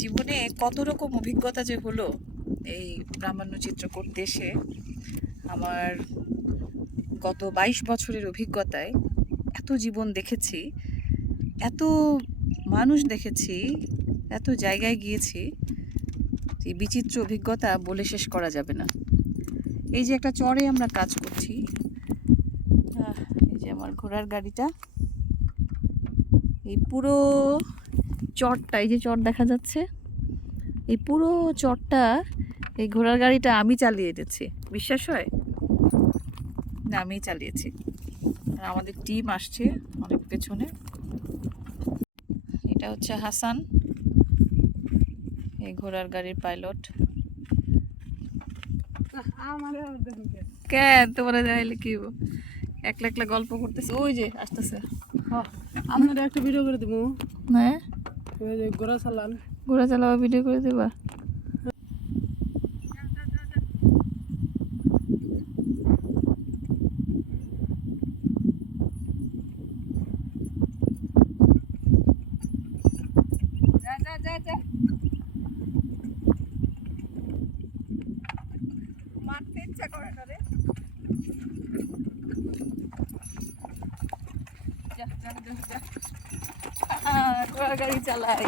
জীবনে কত রকম অভিজ্ঞতা যে হলো এই প্রামাণ্যচিত্র করতে এসে। আমার গত 22 বছরের অভিজ্ঞতায় এত জীবন দেখেছি, এত মানুষ দেখেছি, এত জায়গায় গিয়েছি, এই বিচিত্র অভিজ্ঞতা বলে শেষ করা যাবে না। এই যে একটা চরে আমরা কাজ করছি, এই যে আমার ঘোড়ার গাড়িটা, এই পুরো চরটা, এই যে চর দেখা যাচ্ছে, এই পুরো চরটা এই ঘোড়ার গাড়িটা আমি চালিয়ে এনেছি। বিশ্বাস হয় না? আমিই চালিয়েছি। আর আমাদের টিম আসছে অনেক পেছনে। এটা হচ্ছে হাসান, এই ঘোড়ার গাড়ির পাইলট। কেন তোমরা যাইলে কি একলা একলা গল্প করতেছে? ওই যে আসতেছে। আপনারা একটা ভিডিও করে দেবো। হ্যাঁ, ঘোড়া চালান, ঘোড়া চালাবা ভিডিও করে দেবা? মারতে ইচ্ছা করে না রে। ঘোড়ার গাড়ি চালাই।